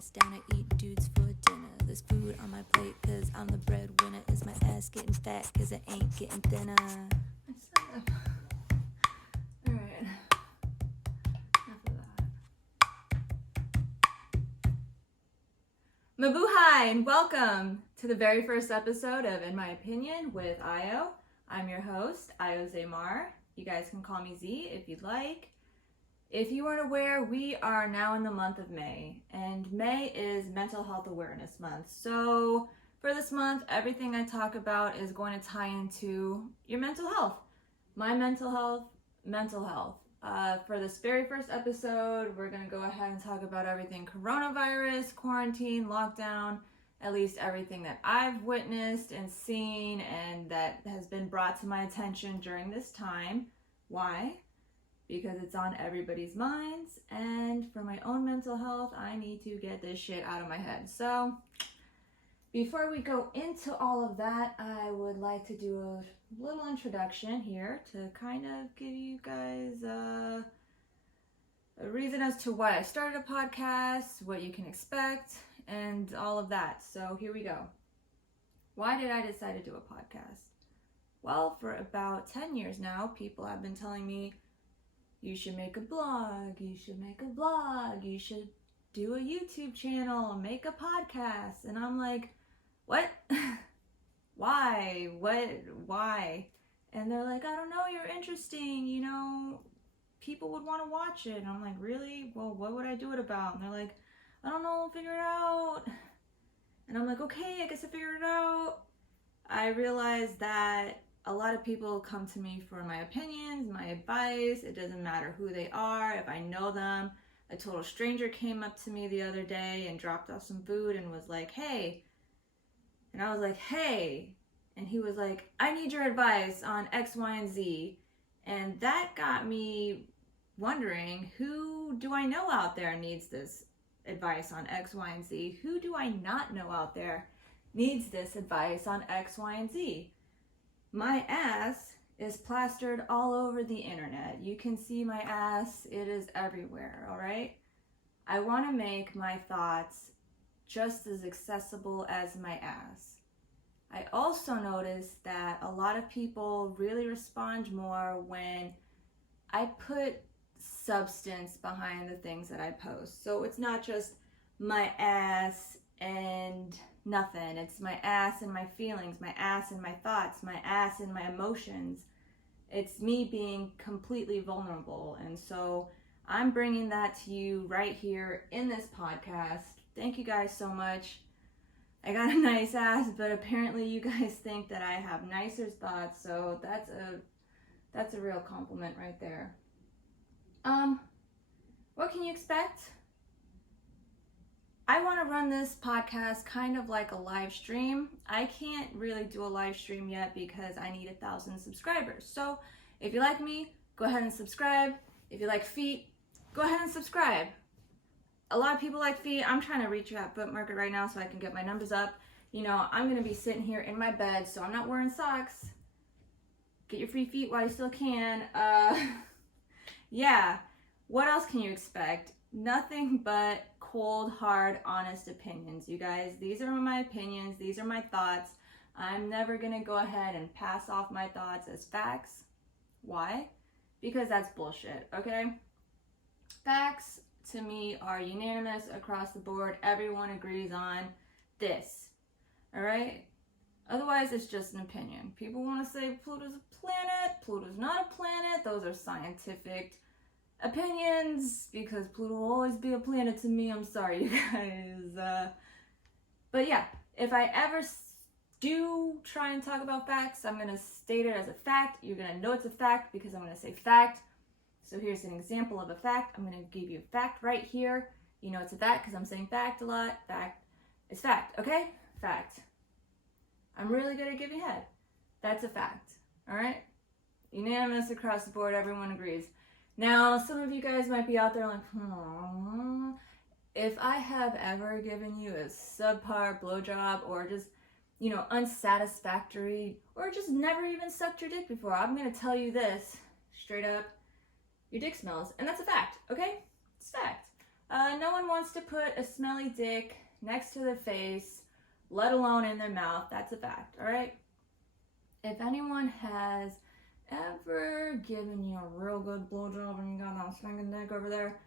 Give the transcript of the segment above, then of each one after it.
ass down, I eat dudes for dinner. There's food on my plate cause I'm the breadwinner. Is my ass getting fat cause it ain't getting thinner? Alright. Enough of that. Mabuhay and welcome to the very first episode of In My Opinion with Io. I'm your host, Io Zaymar. You guys can call me Z if you'd like. If you weren't aware, we are now in the month of May, and May is Mental Health Awareness Month. So for this month, everything I talk about is going to tie into your mental health. My mental health. For this very first episode, we're going to go ahead and talk about everything coronavirus, quarantine, lockdown, at least everything that I've witnessed and seen and that has been brought to my attention during this time. Why? Because it's on everybody's minds, and for my own mental health, I need to get this shit out of my head. So before we go into all of that, I would like to do a little introduction here to kind of give you guys a reason as to why I started a podcast, what you can expect, and all of that. So here we go. Why did I decide to do a podcast? Well, for about 10 years now, people have been telling me, you should make a blog, you should do a YouTube channel, make a podcast. And I'm like, what? Why? Why? And they're like, I don't know, you're interesting, people would want to watch it. And I'm like, really? Well, what would I do it about? And they're like, I don't know, figure it out. And I'm like, okay, I guess I figured it out. I realized that a lot of people come to me for my opinions, my advice. It doesn't matter who they are, if I know them. A total stranger came up to me the other day and dropped off some food and was like, hey. And I was like, hey. And he was like, I need your advice on X, Y, and Z. And that got me wondering, who do I know out there needs this advice on X, Y, and Z? Who do I not know out there needs this advice on X, Y, and Z? My ass is plastered all over the internet. You can see my ass. It is everywhere, all right? I want to make my thoughts just as accessible as my ass. I also noticed that a lot of people really respond more when I put substance behind the things that I post. So it's not just my ass and nothing. It's my ass and my feelings, my ass and my thoughts, my ass and my emotions. It's me being completely vulnerable. And so I'm bringing that to you right here in this podcast. Thank you guys so much. I got a nice ass, but apparently you guys think that I have nicer thoughts. So that's a real compliment right there. What can you expect? I want to run this podcast kind of like a live stream. I can't really do a live stream yet because I need 1,000 subscribers. So if you like me, go ahead and subscribe. If you like feet, go ahead and subscribe. A lot of people like feet. I'm trying to reach that foot market right now so I can get my numbers up. I'm going to be sitting here in my bed, so I'm not wearing socks. Get your free feet while you still can. Yeah. What else can you expect? Nothing but cold, hard, honest opinions, you guys. These are my opinions. These are my thoughts. I'm never going to go ahead and pass off my thoughts as facts. Why? Because that's bullshit, okay? Facts, to me, are unanimous across the board. Everyone agrees on this, all right? Otherwise, it's just an opinion. People want to say Pluto's a planet. Pluto's not a planet. Those are scientific opinions, because Pluto will always be a planet to me. I'm sorry, you guys. But yeah, if I ever do try and talk about facts, I'm going to state it as a fact. You're going to know it's a fact because I'm going to say fact. So here's an example of a fact. I'm going to give you a fact right here. You know it's a fact because I'm saying fact a lot. Fact is fact, okay? Fact. I'm really good at giving head. That's a fact, all right? Unanimous across the board. Everyone agrees. Now, some of you guys might be out there like, if I have ever given you a subpar blowjob or just, unsatisfactory, or just never even sucked your dick before, I'm going to tell you this straight up, your dick smells. And that's a fact, okay? It's a fact. No one wants to put a smelly dick next to their face, let alone in their mouth. That's a fact, all right? If anyone has ever given you a real good blowjob and you got that swinging dick over there,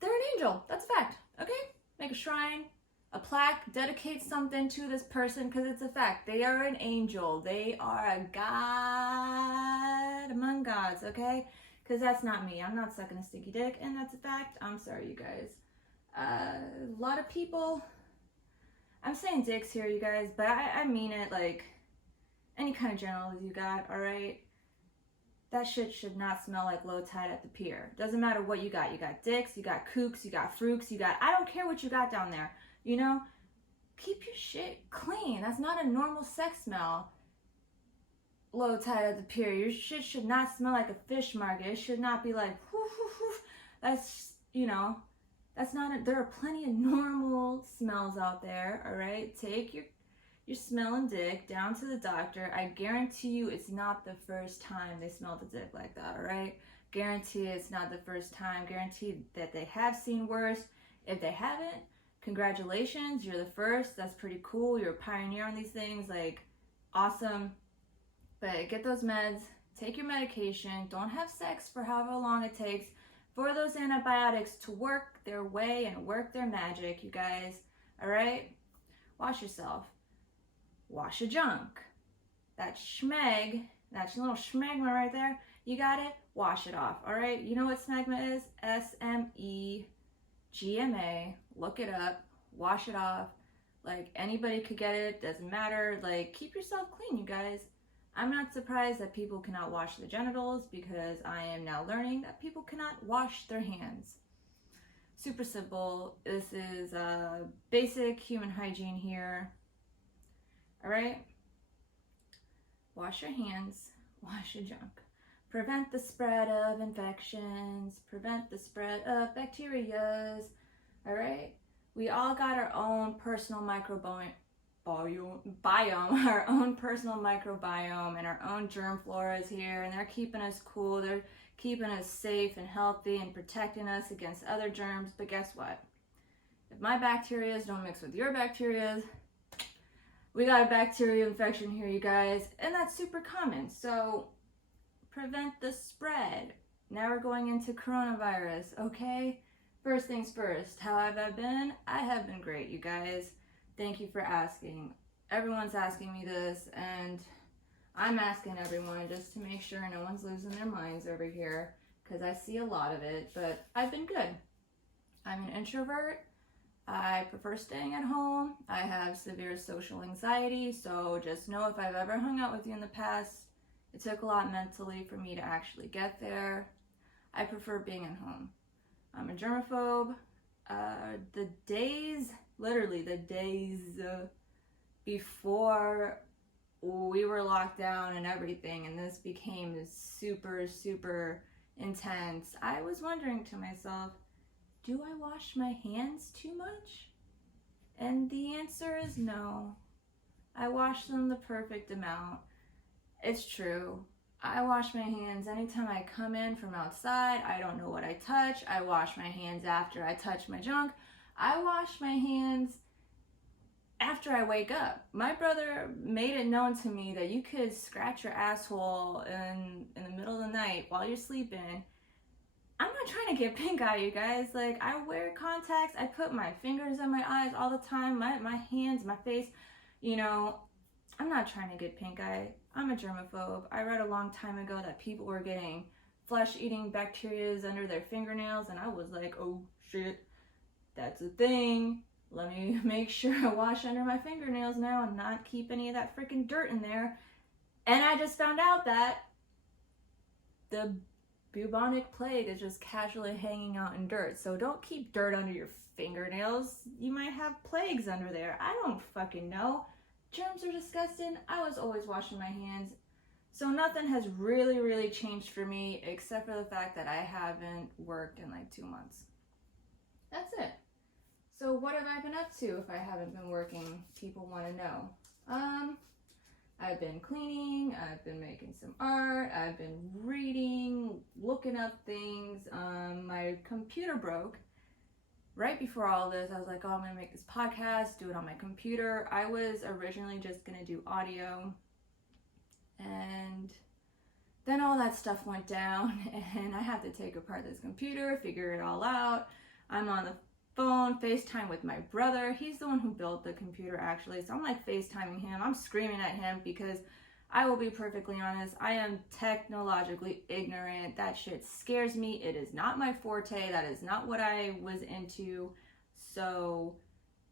they're an angel. That's a fact, okay? Make a shrine, a plaque, dedicate something to this person because it's a fact. They are an angel. They are a god among gods, okay? Because that's not me. I'm not sucking a stinky dick, and that's a fact. I'm sorry, you guys. A lot of people, I'm saying dicks here, you guys, but I mean it like any kind of genitals you got, all right? That shit should not smell like low tide at the pier. Doesn't matter what you got. You got dicks, you got kooks, you got frooks, you got, I don't care what you got down there. You know, keep your shit clean. That's not a normal sex smell. Low tide at the pier. Your shit should not smell like a fish market. It should not be like, whoo, whoo, whoo. That's, you know, that's not, there are plenty of normal smells out there, all right? Take your smelling dick down to the doctor. I guarantee you it's not the first time they smelled a dick like that, all right? Guarantee it's not the first time. Guarantee that they have seen worse. If they haven't, congratulations, you're the first. That's pretty cool. You're a pioneer on these things, like, awesome. But get those meds, take your medication, don't have sex for however long it takes for those antibiotics to work their way and work their magic, you guys, all right? Wash yourself. Wash your junk. That schmeg, that little schmegma right there, you got it? Wash it off, all right? You know what smegma is? S-M-E-G-M-A. Look it up. Wash it off. Like, anybody could get it. Doesn't matter. Like, keep yourself clean, you guys. I'm not surprised that people cannot wash their genitals because I am now learning that people cannot wash their hands. Super simple. This is basic human hygiene here. All right? Wash your hands. Wash your junk. Prevent the spread of infections. Prevent the spread of bacterias. All right? We all got our own personal biome, our own personal microbiome and our own germ floras here, and they're keeping us cool. They're keeping us safe and healthy and protecting us against other germs. But guess what? If my bacteria don't mix with your bacteria, we got a bacterial infection here, you guys, and that's super common. So prevent the spread. Now we're going into coronavirus, okay? First things first, how have I been? I have been great, you guys. Thank you for asking. Everyone's asking me this, and I'm asking everyone just to make sure no one's losing their minds over here, because I see a lot of it, but I've been good. I'm an introvert. I prefer staying at home. I have severe social anxiety, so just know if I've ever hung out with you in the past, it took a lot mentally for me to actually get there. I prefer being at home. I'm a germaphobe. Literally the days before we were locked down and everything, and this became super, super intense, I was wondering to myself, do I wash my hands too much? And the answer is no. I wash them the perfect amount. It's true. I wash my hands anytime I come in from outside. I don't know what I touch. I wash my hands after I touch my junk. I wash my hands after I wake up. My brother made it known to me that you could scratch your asshole in the middle of the night while you're sleeping. I'm not trying to get pink eye, you guys. Like, I wear contacts. I put my fingers in my eyes all the time. My hands, my face. You know, I'm not trying to get pink eye. I'm a germaphobe. I read a long time ago that people were getting flesh-eating bacteria under their fingernails, and I was like, oh shit, that's a thing. Let me make sure I wash under my fingernails now and not keep any of that freaking dirt in there. And I just found out that the bubonic plague is just casually hanging out in dirt. So don't keep dirt under your fingernails. You might have plagues under there. I don't fucking know. Germs are disgusting. I was always washing my hands. So nothing has really changed for me except for the fact that I haven't worked in like 2 months. That's it. So what have I been up to if I haven't been working? People want to know. I've been cleaning, I've been making some art, I've been reading, looking up things. My computer broke, right before all this, I was like, oh, I'm gonna make this podcast, do it on my computer. I was originally just gonna do audio, and then all that stuff went down, and I had to take apart this computer, figure it all out. I'm on the phone, FaceTime with my brother. He's the one who built the computer, actually. So I'm like FaceTiming him. I'm screaming at him because I will be perfectly honest, I am technologically ignorant. That shit scares me. It is not my forte. That is not what I was into. So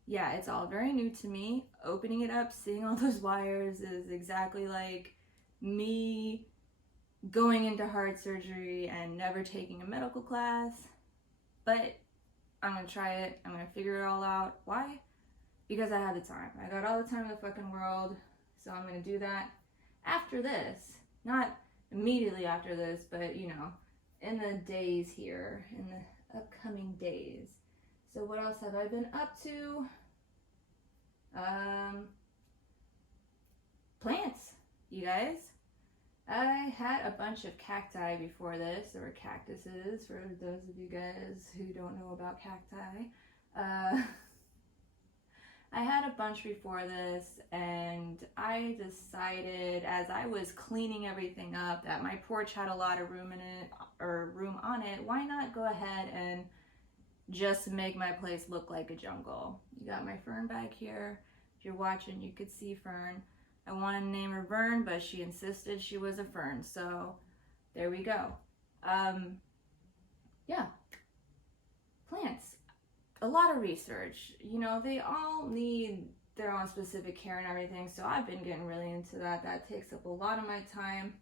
yeah, it's all very new to me. Opening it up, seeing all those wires is exactly like me going into heart surgery and never taking a medical class. But I'm gonna try it. I'm gonna figure it all out. Why? Because I had the time. I got all the time in the fucking world. So I'm gonna do that after this. Not immediately after this, but you know, in the days here, in the upcoming days. So what else have I been up to? Plants, you guys. I had a bunch of cacti before this. There were cactuses, for those of you guys who don't know about cacti. I had a bunch before this, and I decided as I was cleaning everything up that my porch had a lot of room in it, or room on it. Why not go ahead and just make my place look like a jungle? You got my fern back here. If you're watching, you could see Fern. I wanted to name her Vern, but she insisted she was a fern, so there we go. Yeah, plants. A lot of research. You know, they all need their own specific care and everything, so I've been getting really into that. That takes up a lot of my time.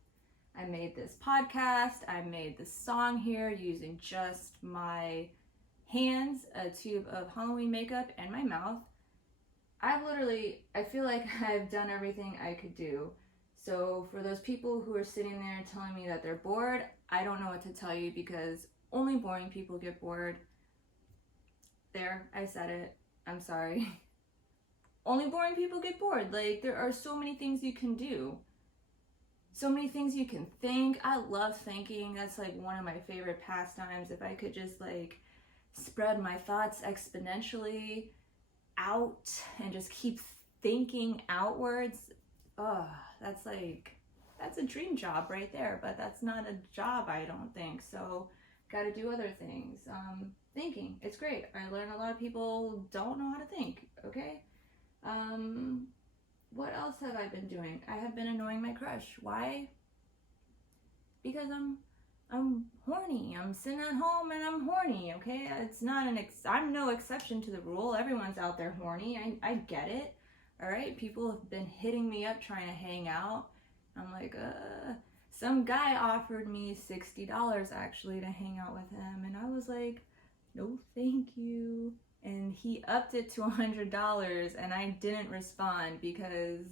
I made this podcast. I made this song here using just my hands, a tube of Halloween makeup, and my mouth. I feel like I've done everything I could do. So for those people who are sitting there telling me that they're bored, I don't know what to tell you because only boring people get bored. There, I said it. I'm sorry. Only boring people get bored. Like, there are so many things you can do. So many things you can think. I love thinking. That's like one of my favorite pastimes. If I could just like spread my thoughts exponentially out and just keep thinking outwards, that's a dream job right there. But that's not a job, I don't think. So got to do other things. Thinking, it's great. I learn a lot of people don't know how to think. Okay. What else have I been doing? I have been annoying my crush. Why? Because I'm horny. I'm sitting at home and I'm horny, okay? It's not I'm no exception to the rule. Everyone's out there horny. I get it. All right? People have been hitting me up trying to hang out. I'm like, some guy offered me $60 actually to hang out with him, and I was like, no, thank you. And he upped it to $100, and I didn't respond because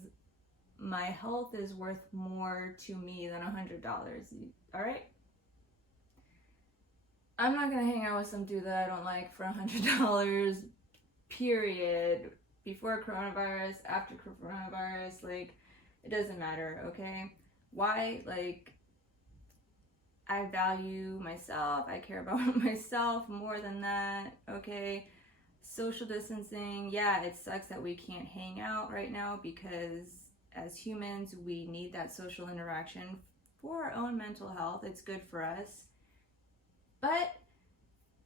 my health is worth more to me than $100. All right? I'm not gonna hang out with some dude that I don't like for $100, period. Before coronavirus, after coronavirus, like, it doesn't matter, okay? Why? Like, I value myself. I care about myself more than that, okay? Social distancing, yeah, it sucks that we can't hang out right now because as humans, we need that social interaction for our own mental health. It's good for us. But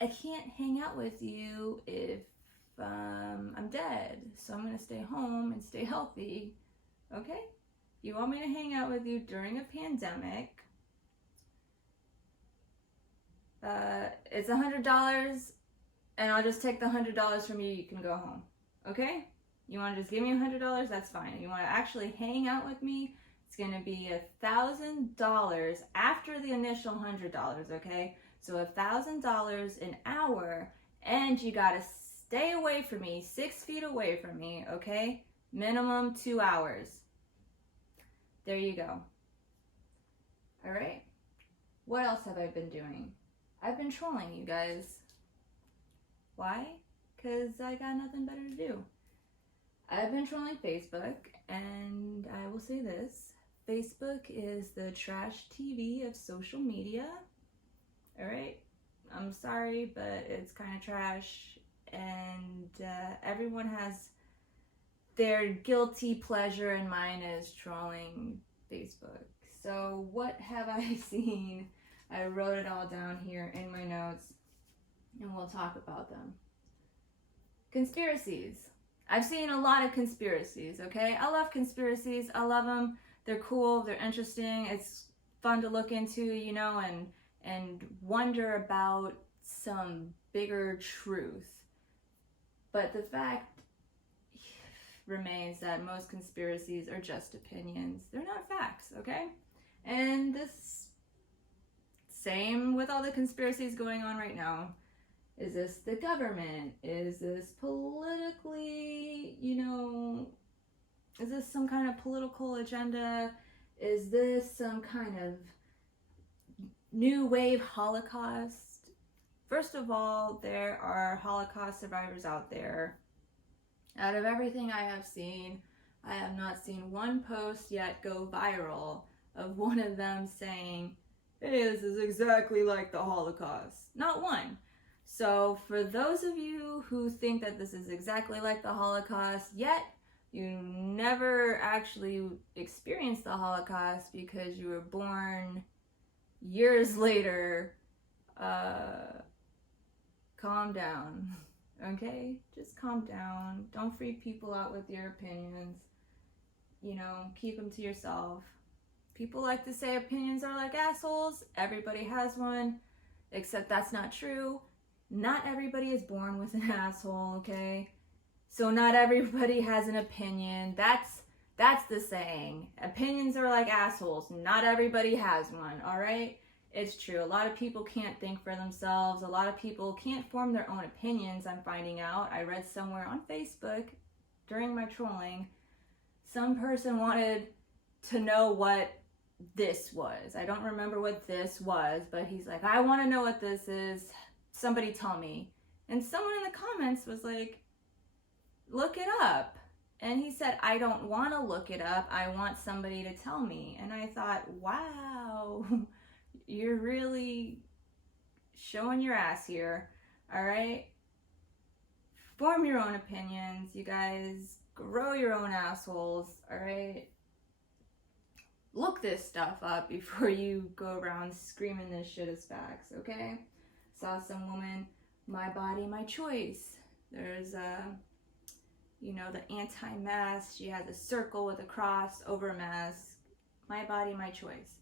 I can't hang out with you if I'm dead. So I'm going to stay home and stay healthy. Okay? You want me to hang out with you during a pandemic? It's $100, and I'll just take the $100 from you. You can go home. Okay? You want to just give me $100? That's fine. You want to actually hang out with me? It's going to be $1,000 after the initial $100. Okay? So $1,000 an hour, and you gotta stay away from me, 6 feet away from me, okay? Minimum 2 hours. There you go. All right. What else have I been doing? I've been trolling you guys. Why? Because I got nothing better to do. I've been trolling Facebook, and I will say this. Facebook is the trash TV of social media. All right, I'm sorry, but it's kind of trash. and everyone has their guilty pleasure, and mine is trolling Facebook. So what have I seen? I wrote it all down here in my notes, and we'll talk about them. Conspiracies. I've seen a lot of conspiracies, okay? I love conspiracies. I love them. They're cool. They're interesting. It's fun to look into, you know, and wonder about some bigger truth. But the fact remains that most conspiracies are just opinions. They're not facts, okay? And this, same with all the conspiracies going on right now. Is this the government? Is this politically, you know, is this some kind of political agenda? Is this some kind of new wave Holocaust? First of all, there are Holocaust survivors out there. Out of everything I have seen, I have not seen one post yet go viral of one of them saying, hey, this is exactly like the Holocaust. Not one. So for those of you who think that this is exactly like the Holocaust, yet you never actually experienced the Holocaust because you were born years later, calm down, okay? Just calm down. Don't freak people out with your opinions. You know, keep them to yourself. People like to say opinions are like assholes. Everybody has one, except that's not true. Not everybody is born with an asshole, okay? So not everybody has an opinion. That's the saying. Opinions are like assholes. Not everybody has one, all right? It's true. A lot of people can't think for themselves. A lot of people can't form their own opinions, I'm finding out. I read somewhere on Facebook during my trolling, some person wanted to know what this was. I don't remember what this was, but he's like, I want to know what this is. Somebody tell me. And someone in the comments was like, look it up. And he said, I don't want to look it up. I want somebody to tell me. And I thought, wow, you're really showing your ass here. All right. Form your own opinions. You guys grow your own assholes. All right. Look this stuff up before you go around screaming this shit as facts. Okay. Saw some woman, my body, my choice. There's you know, the anti-mask. She has a circle with a cross over a mask. My body, my choice.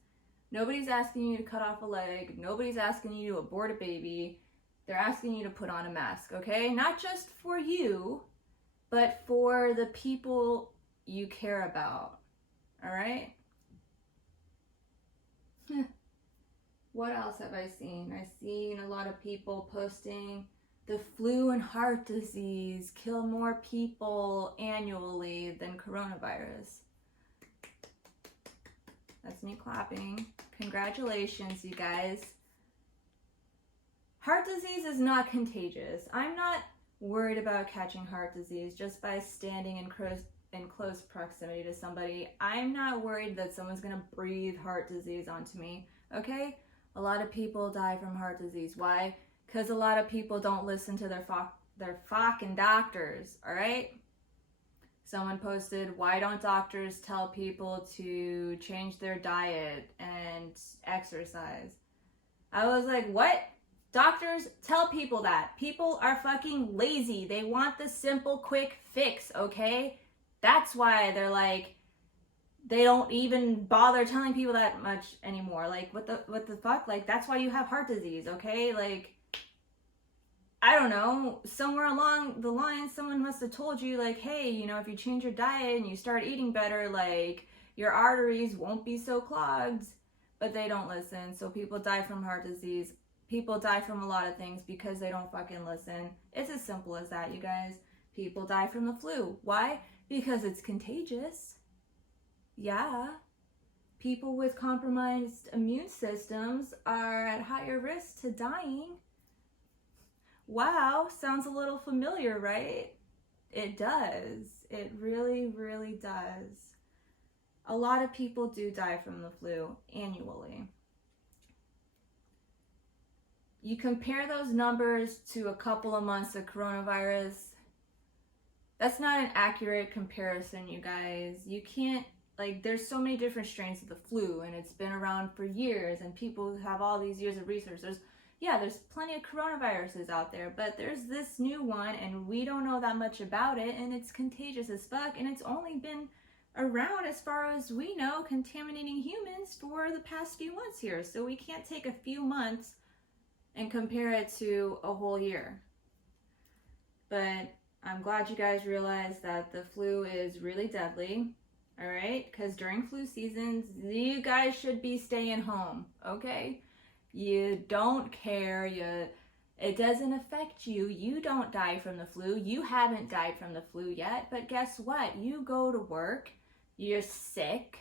Nobody's asking you to cut off a leg. Nobody's asking you to abort a baby. They're asking you to put on a mask, okay? Not just for you, but for the people you care about, all right? What else have I seen? I've seen a lot of people posting the flu and heart disease kill more people annually than coronavirus. That's me clapping. Congratulations, you guys. Heart disease is not contagious. I'm not worried about catching heart disease just by standing in close proximity to somebody. I'm not worried that someone's gonna breathe heart disease onto me, okay? A lot of people die from heart disease. Why? Because a lot of people don't listen to their fucking doctors, all right? Someone posted, why don't doctors tell people to change their diet and exercise? I was like, what? Doctors tell people that. People are fucking lazy. They want the simple, quick fix, okay? That's why they're like, they don't even bother telling people that much anymore. Like, what the fuck? Like, that's why you have heart disease, okay? Like, I don't know, somewhere along the line, someone must have told you, like, hey, you know, if you change your diet and you start eating better, like, your arteries won't be so clogged. But they don't listen, so people die from heart disease. People die from a lot of things because they don't fucking listen. It's as simple as that, you guys. People die from the flu. Why? Because it's contagious. Yeah. People with compromised immune systems are at higher risk to dying. Wow, sounds a little familiar, right? It does. It really, really does. A lot of people do die from the flu annually. You compare those numbers to a couple of months of coronavirus, that's not an accurate comparison, you guys. You can't, like, there's so many different strains of the flu, and it's been around for years, and people have all these years of research. There's plenty of coronaviruses out there, but there's this new one, and we don't know that much about it, and it's contagious as fuck, and it's only been around, as far as we know, contaminating humans for the past few months here. So we can't take a few months and compare it to a whole year. But I'm glad you guys realize that the flu is really deadly, all right? Because during flu seasons, you guys should be staying home, okay? You don't care. It doesn't affect you. You don't die from the flu. You haven't died from the flu yet. But guess what? You go to work. You're sick.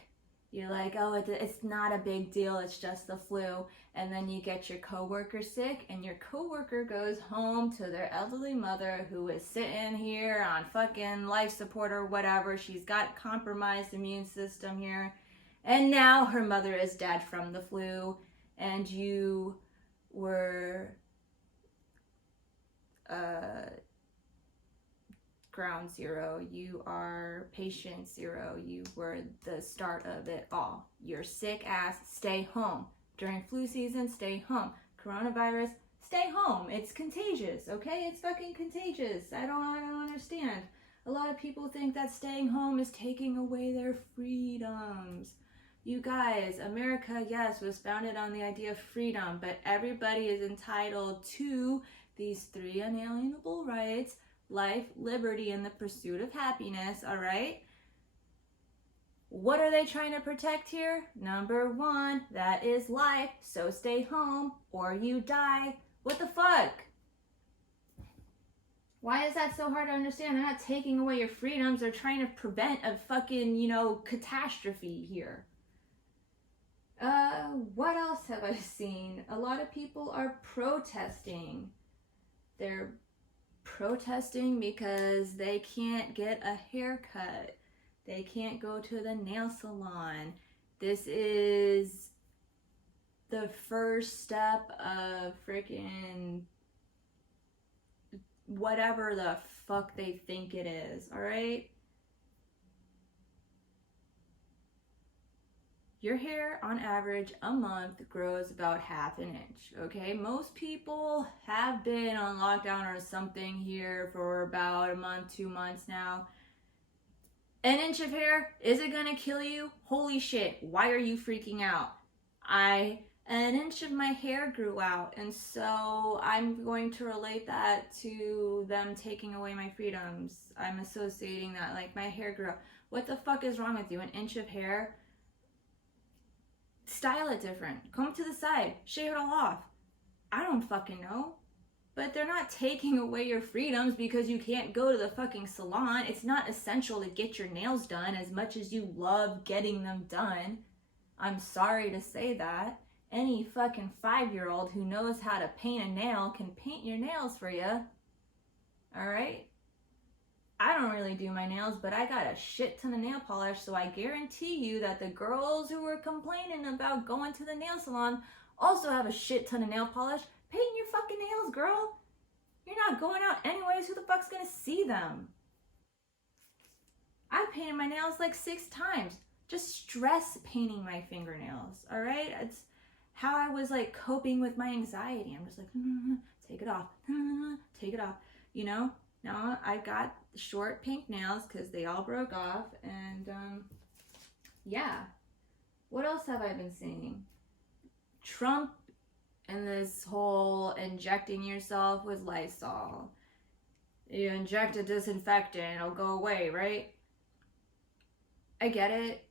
You're like, oh, it's not a big deal. It's just the flu. And then you get your coworker sick, and your coworker goes home to their elderly mother who is sitting here on fucking life support or whatever. She's got compromised immune system here. And now her mother is dead from the flu. And you were ground zero. You are patient zero. You were the start of it all. You're sick ass, stay home. During flu season, stay home. Coronavirus, stay home. It's contagious, okay? It's fucking contagious. I don't understand. A lot of people think that staying home is taking away their freedoms. You guys, America, yes, was founded on the idea of freedom, but everybody is entitled to these 3 unalienable rights: life, liberty, and the pursuit of happiness, all right? What are they trying to protect here? Number 1, that is life, so stay home or you die. What the fuck? Why is that so hard to understand? They're not taking away your freedoms. They're trying to prevent a fucking, catastrophe here. What else have I seen? A lot of people are protesting. They're protesting because they can't get a haircut. They can't go to the nail salon. This is the first step of freaking whatever the fuck they think it is, all right? Your hair, on average, a month grows about ½ an inch, okay? Most people have been on lockdown or something here for about a month, 2 months now. An inch of hair, is it gonna kill you? Holy shit, why are you freaking out? An inch of my hair grew out, and so I'm going to relate that to them taking away my freedoms. I'm associating that, like, my hair grew out. What the fuck is wrong with you? An inch of hair? Style it different. Comb to the side. Shave it all off. I don't fucking know. But they're not taking away your freedoms because you can't go to the fucking salon. It's not essential to get your nails done as much as you love getting them done. I'm sorry to say that. Any fucking 5-year-old who knows how to paint a nail can paint your nails for you. Alright? I don't really do my nails, but I got a shit ton of nail polish, so I guarantee you that the girls who were complaining about going to the nail salon also have a shit ton of nail polish. Paint your fucking nails, girl. You're not going out anyways. Who the fuck's gonna see them? I painted my nails like 6 times. Just stress painting my fingernails, all right? It's how I was like coping with my anxiety. I'm just like, take it off, take it off, Now I got short pink nails because they all broke off, and yeah. What else have I been seeing? Trump and this whole injecting yourself with Lysol. You inject a disinfectant, it'll go away, right? I get it.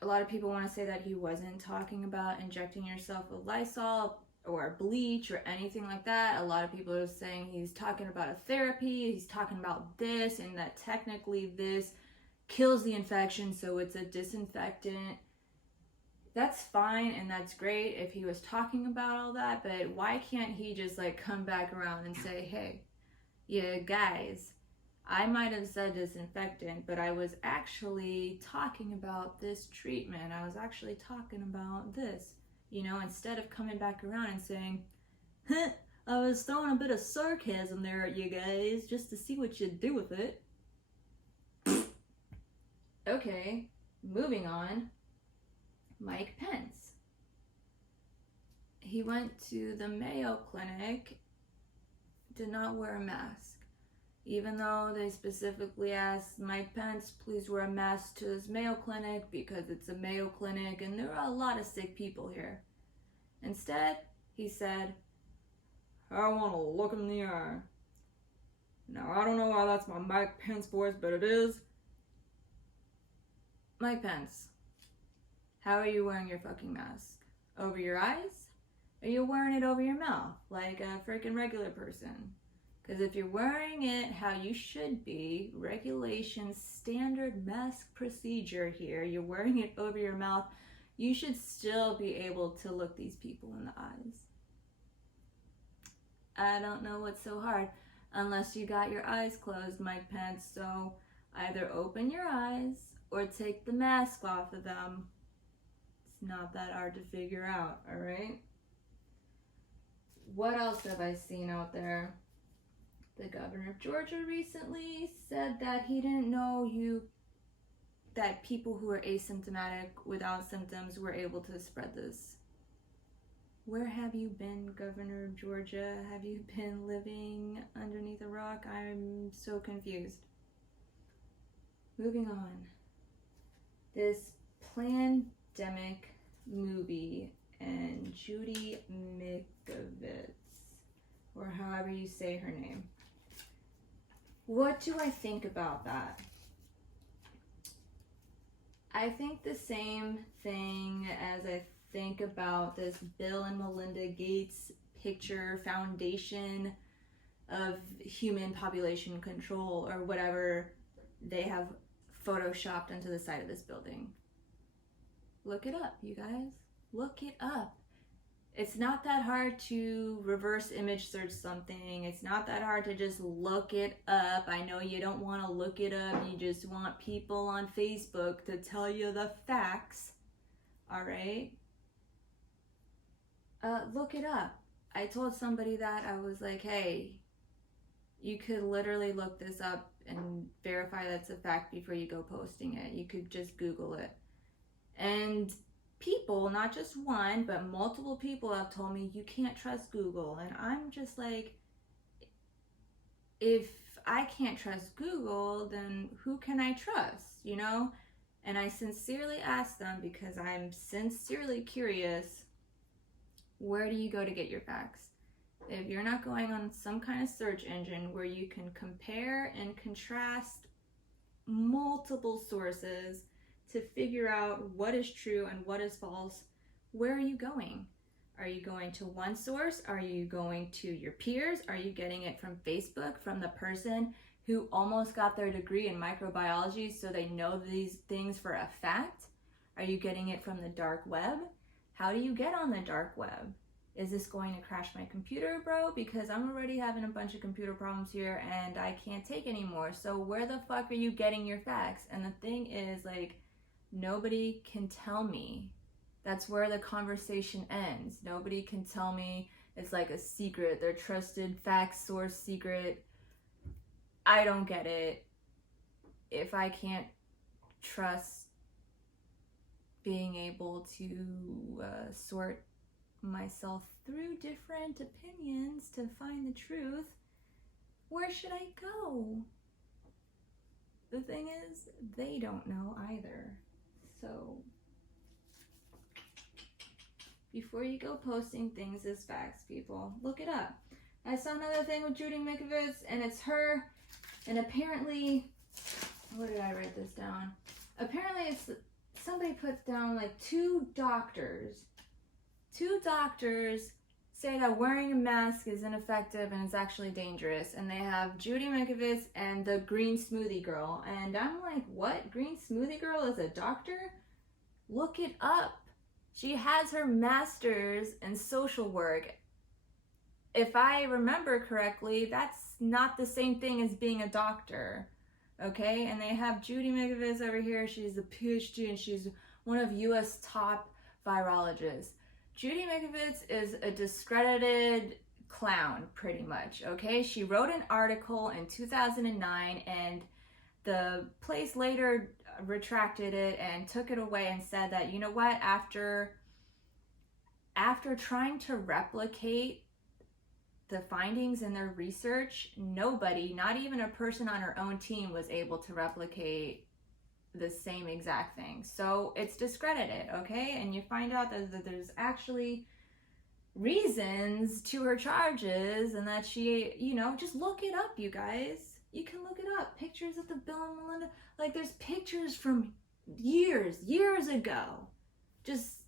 A lot of people want to say that he wasn't talking about injecting yourself with Lysol or bleach or anything like that. A lot of people are saying he's talking about a therapy, he's talking about this, and that technically this kills the infection, so it's a disinfectant. That's fine and that's great if he was talking about all that, but why can't he just like come back around and say, hey, yeah, guys, I might have said disinfectant, but I was actually talking about this treatment. I was actually talking about this. Instead of coming back around and saying, I was throwing a bit of sarcasm there at you guys just to see what you'd do with it. Okay, moving on. Mike Pence. He went to the Mayo Clinic, did not wear a mask. Even though they specifically asked Mike Pence, please wear a mask to this Mayo Clinic because it's a Mayo Clinic and there are a lot of sick people here. Instead, he said, I want to look him in the eye. Now, I don't know why that's my Mike Pence voice, but it is. Mike Pence, how are you wearing your fucking mask? Over your eyes? Or are you wearing it over your mouth like a freaking regular person? Because if you're wearing it how you should be, regulation, standard mask procedure here, you're wearing it over your mouth, you should still be able to look these people in the eyes. I don't know what's so hard, unless you got your eyes closed, Mike Pence, so either open your eyes or take the mask off of them. It's not that hard to figure out, alright? What else have I seen out there? The governor of Georgia recently said that he didn't know that people who are asymptomatic without symptoms were able to spread this. Where have you been, Governor of Georgia? Have you been living underneath a rock? I'm so confused. Moving on. This Plandemic movie and Judy Mikovits, or however you say her name. What do I think about that? I think the same thing as I think about this Bill and Melinda Gates picture foundation of human population control or whatever they have photoshopped into the side of this building. Look it up, you guys. Look it up. It's not that hard to reverse image search something. It's not that hard to just look it up. I know you don't want to look it up. You just want people on Facebook to tell you the facts. All right? Look it up. I told somebody that. I was like, hey, you could literally look this up and verify that's a fact before you go posting it. You could just Google it. And people, not just one, but multiple people have told me you can't trust Google. And I'm just like, if I can't trust Google, then who can I trust, you know? And I sincerely asked them, because I'm sincerely curious, where do you go to get your facts? If you're not going on some kind of search engine where you can compare and contrast multiple sources to figure out what is true and what is false, where are you going? Are you going to one source? Are you going to your peers? Are you getting it from Facebook, from the person who almost got their degree in microbiology so they know these things for a fact? Are you getting it from the dark web? How do you get on the dark web? Is this going to crash my computer, bro? Because I'm already having a bunch of computer problems here and I can't take anymore. So where the fuck are you getting your facts? And the thing is, like, nobody can tell me. That's where the conversation ends. Nobody can tell me it's like a secret, their trusted fact source secret. I don't get it. If I can't trust being able to sort myself through different opinions to find the truth, where should I go? The thing is, they don't know either. So, before you go posting things as facts, people, look it up. I saw another thing with Judy Mikovits, and it's her, and apparently, where did I write this down? Apparently, it's somebody put down like two doctors say that wearing a mask is ineffective and it's actually dangerous, and they have Judy Mikovits and the Green Smoothie Girl, and I'm like, what? Green Smoothie Girl is a doctor? Look it up. She has her master's in social work. If I remember correctly, that's not the same thing as being a doctor, okay? And they have Judy Mikovits over here. She's a PhD and she's one of US top virologists. Judy Mikovits is a discredited clown, pretty much, okay? She wrote an article in 2009, and the place later retracted it and took it away and said that, you know what, after trying to replicate the findings in their research, nobody, not even a person on her own team, was able to replicate the same exact thing. So it's discredited, okay? And you find out that there's actually reasons to her charges, and that she, you know, just look it up, you guys. You can look it up. Pictures of the Bill and Melinda, like there's pictures from years ago. Just,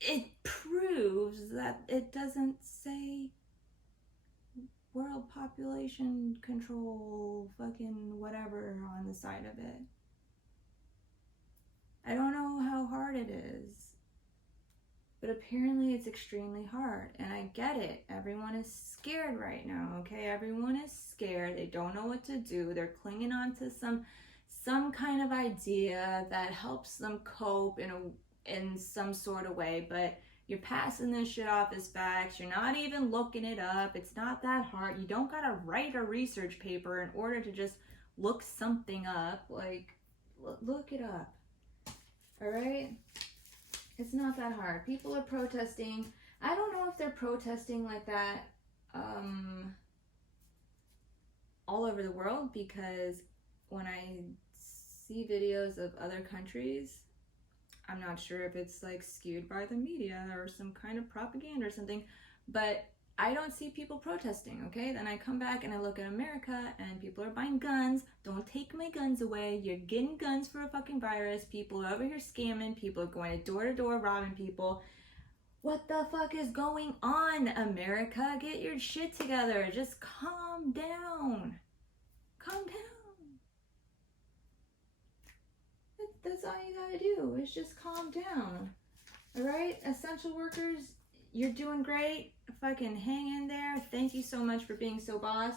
it proves that it doesn't say world population control fucking whatever on the side of it. I don't know how hard it is, but apparently it's extremely hard, and I get it. Everyone is scared right now, okay? Everyone is scared. They don't know what to do. They're clinging on to some kind of idea that helps them cope in some sort of way, but you're passing this shit off as facts. You're not even looking it up. It's not that hard. You don't gotta write a research paper in order to just look something up. Like, look it up. All right? It's not that hard. People are protesting. I don't know if they're protesting like that all over the world, because when I see videos of other countries, I'm not sure if it's like skewed by the media or some kind of propaganda or something, but I don't see people protesting, okay? Then I come back and I look at America and people are buying guns. Don't take my guns away. You're getting guns for a fucking virus. People are over here scamming. People are going door to door robbing people. What the fuck is going on, America? Get your shit together. Just calm down. Calm down. That's all you gotta do, is just calm down. All right? Essential workers, you're doing great. Fucking hang in there. Thank you so much for being so boss.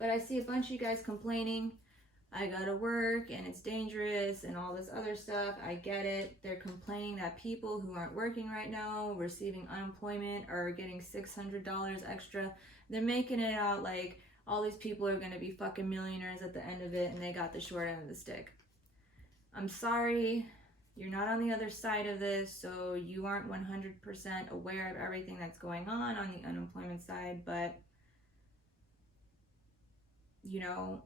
But I see a bunch of you guys complaining. I gotta work and it's dangerous and all this other stuff. I get it. They're complaining that people who aren't working right now, receiving unemployment, are getting $600 extra. They're making it out like all these people are gonna be fucking millionaires at the end of it, and they got the short end of the stick. I'm sorry. You're not on the other side of this, so you aren't 100% aware of everything that's going on the unemployment side, but, you know,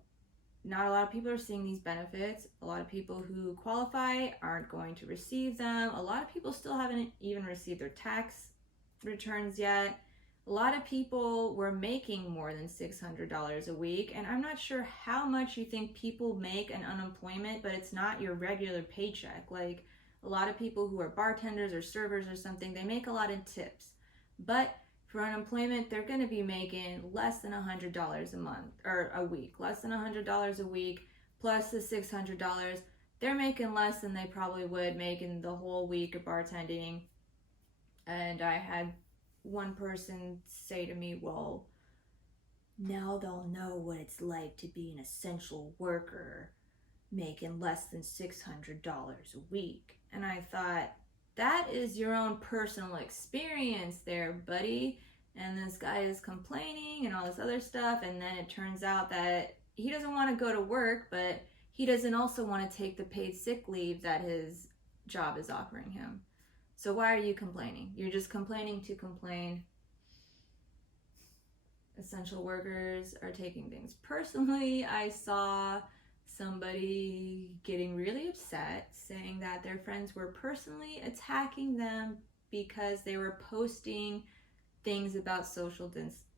not a lot of people are seeing these benefits. A lot of people who qualify aren't going to receive them. A lot of people still haven't even received their tax returns yet. A lot of people were making more than $600 a week, and I'm not sure how much you think people make in unemployment, but it's not your regular paycheck. Like, a lot of people who are bartenders or servers or something, they make a lot in tips. But for unemployment, they're going to be making less than $100 a month, or a week. Less than $100 a week, plus the $600. They're making less than they probably would make in the whole week of bartending. And I had one person say to me, well, now they'll know what it's like to be an essential worker making less than $600 a week. And I thought, that is your own personal experience there, buddy. And this guy is complaining and all this other stuff, and then it turns out that he doesn't want to go to work, but he doesn't also want to take the paid sick leave that his job is offering him. So why are you complaining? You're just complaining to complain. Essential workers are taking things personally. I saw somebody getting really upset, saying that their friends were personally attacking them because they were posting things about social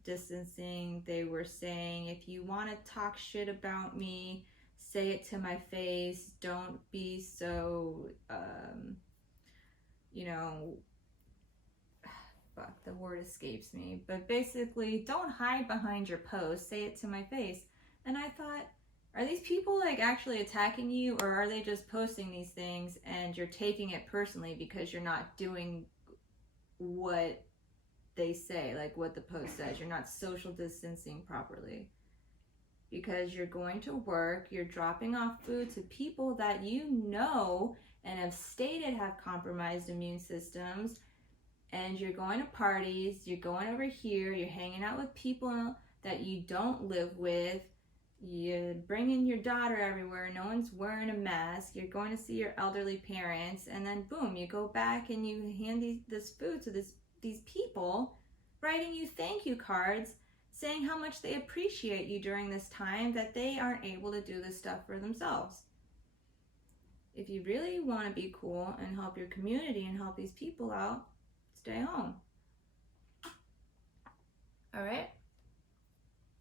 distancing. They were saying, if you want to talk shit about me, say it to my face. Don't be so, fuck, the word escapes me. But basically, don't hide behind your post. Say it to my face. And I thought, are these people like actually attacking you, or are they just posting these things and you're taking it personally because you're not doing what they say, like what the post says? You're not social distancing properly because you're going to work, you're dropping off food to people that you know and have stated have compromised immune systems, and you're going to parties, you're going over here, you're hanging out with people that you don't live with, you're bringing your daughter everywhere, no one's wearing a mask, you're going to see your elderly parents, and then boom, you go back and you hand this food to these people, writing you thank you cards, saying how much they appreciate you during this time that they aren't able to do this stuff for themselves. If you really want to be cool and help your community and help these people out, stay home. All right?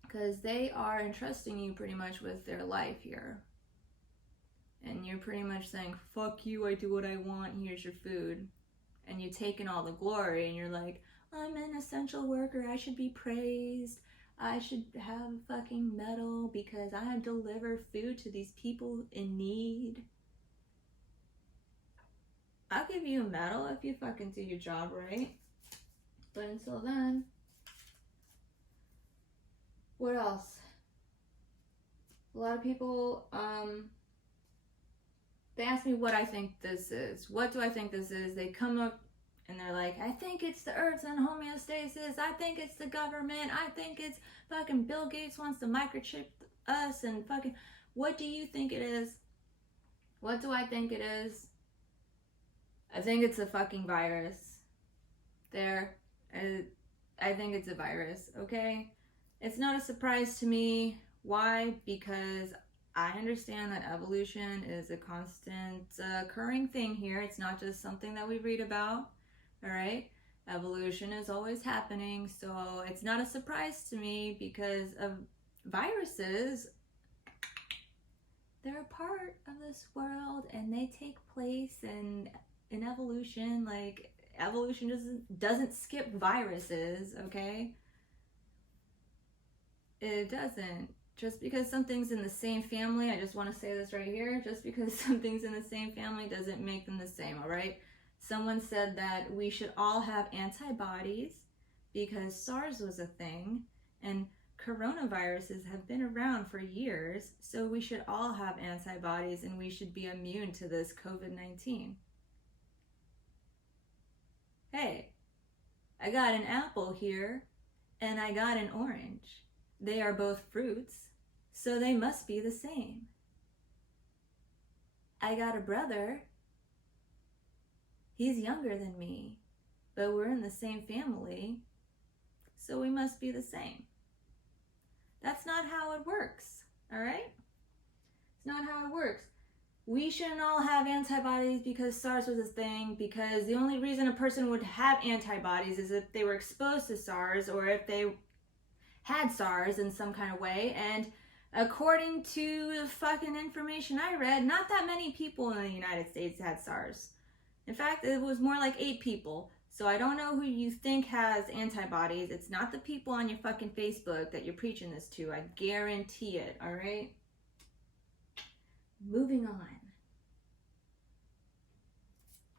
Because they are entrusting you pretty much with their life here. And you're pretty much saying, fuck you, I do what I want, here's your food. And you're taking all the glory and you're like, I'm an essential worker, I should be praised. I should have a fucking medal because I have delivered food to these people in need. I'll give you a medal if you fucking do your job right. But until then, what else? A lot of people, they ask me what I think this is. What do I think this is? They come up and they're like, I think it's the Earth's in homeostasis. I think it's the government. I think it's fucking Bill Gates wants to microchip us and fucking, what do you think it is? What do I think it is? I think it's a fucking virus. I think it's a virus, okay? It's not a surprise to me. Why? Because I understand that evolution is a constant occurring thing here. It's not just something that we read about, all right? Evolution is always happening, so it's not a surprise to me because of viruses. They're a part of this world and they take place in evolution. Like, evolution doesn't skip viruses, okay? It doesn't. Just because something's in the same family, I just want to say this right here, just because something's in the same family doesn't make them the same, all right? Someone said that we should all have antibodies because SARS was a thing and coronaviruses have been around for years, so we should all have antibodies and we should be immune to this COVID-19. Hey, I got an apple here and I got an orange. They are both fruits, so they must be the same. I got a brother. He's younger than me, but we're in the same family, so we must be the same. That's not how it works, all right? It's not how it works. We shouldn't all have antibodies because SARS was a thing, because the only reason a person would have antibodies is if they were exposed to SARS or if they had SARS in some kind of way. And according to the fucking information I read, not that many people in the United States had SARS. In fact, it was more like 8 people. So I don't know who you think has antibodies. It's not the people on your fucking Facebook that you're preaching this to. I guarantee it, all right? Moving on.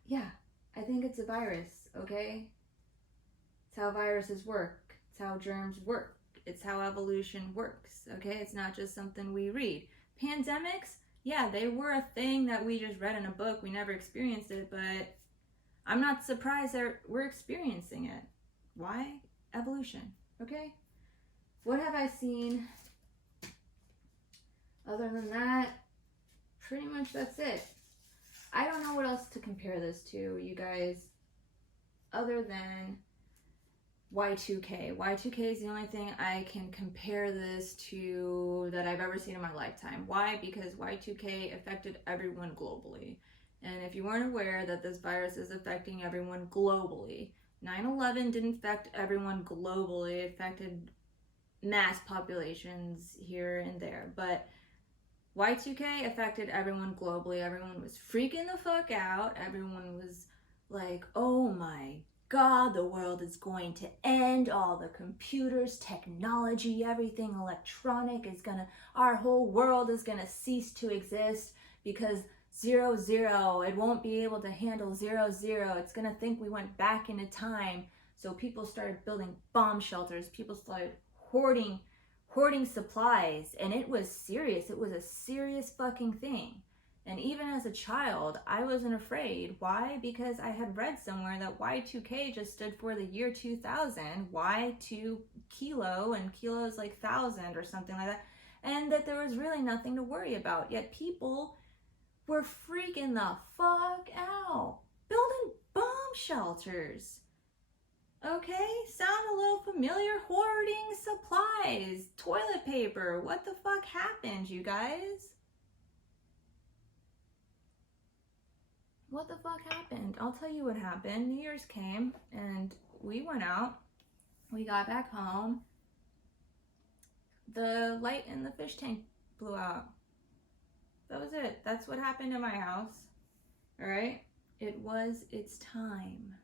Yeah, I think it's a virus, okay? It's how viruses work. It's how germs work. It's how evolution works, okay? It's not just something we read. Pandemics, yeah, they were a thing that we just read in a book. We never experienced it, but I'm not surprised that we're experiencing it. Why? Evolution, okay? What have I seen? Other than that, pretty much that's it. I don't know what else to compare this to, you guys, other than Y2K. Y2K is the only thing I can compare this to that I've ever seen in my lifetime. Why? Because Y2K affected everyone globally. And if you weren't aware that this virus is affecting everyone globally, 9/11 didn't affect everyone globally. It affected mass populations here and there. But Y2K affected everyone globally. Everyone was freaking the fuck out. Everyone was like, oh my God, the world is going to end. All the computers, technology, everything electronic is gonna, our whole world is gonna cease to exist because 0-0, it won't be able to handle 0-0. It's gonna think we went back into time. So people started building bomb shelters. People started hoarding supplies, and it was serious. It was a serious fucking thing. And even as a child, I wasn't afraid. Why? Because I had read somewhere that Y2K just stood for the year 2000, Y2 kilo, and kilo is like 1,000 or something like that, and that there was really nothing to worry about. Yet people were freaking the fuck out, building bomb shelters. Okay, sound a little familiar? Hoarding supplies, toilet paper. What the fuck happened, you guys? What the fuck happened? I'll tell you what happened. New Year's came and we went out. We got back home. The light in the fish tank blew out. That was it. That's what happened in my house. All right? It was its time.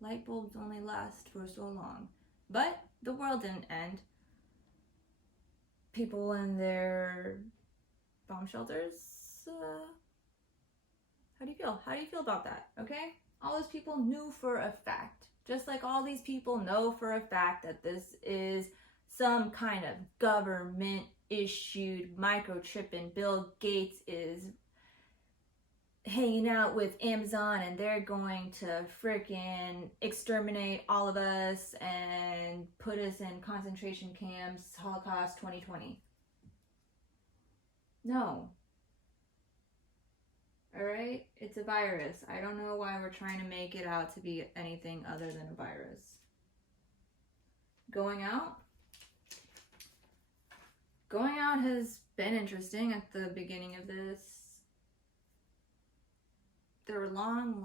Light bulbs only last for so long. But the world didn't end. People in their bomb shelters, how do you feel? How do you feel about that? Okay? All those people knew for a fact, just like all these people know for a fact that this is some kind of government issued microchip and Bill Gates is hanging out with Amazon and they're going to freaking exterminate all of us and put us in concentration camps, Holocaust 2020. No. Alright? It's a virus. I don't know why we're trying to make it out to be anything other than a virus. Going out? Going out has been interesting at the beginning of this. There were long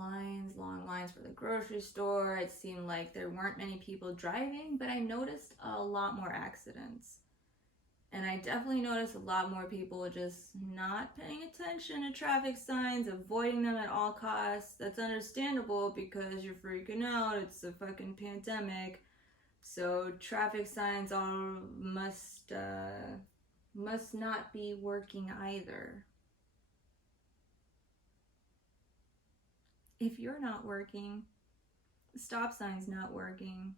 lines for the grocery store. It seemed like there weren't many people driving, but I noticed a lot more accidents. And I definitely noticed a lot more people just not paying attention to traffic signs, avoiding them at all costs. That's understandable because you're freaking out. It's a fucking pandemic. So traffic signs all must not be working either. If you're not working, the stop sign's not working.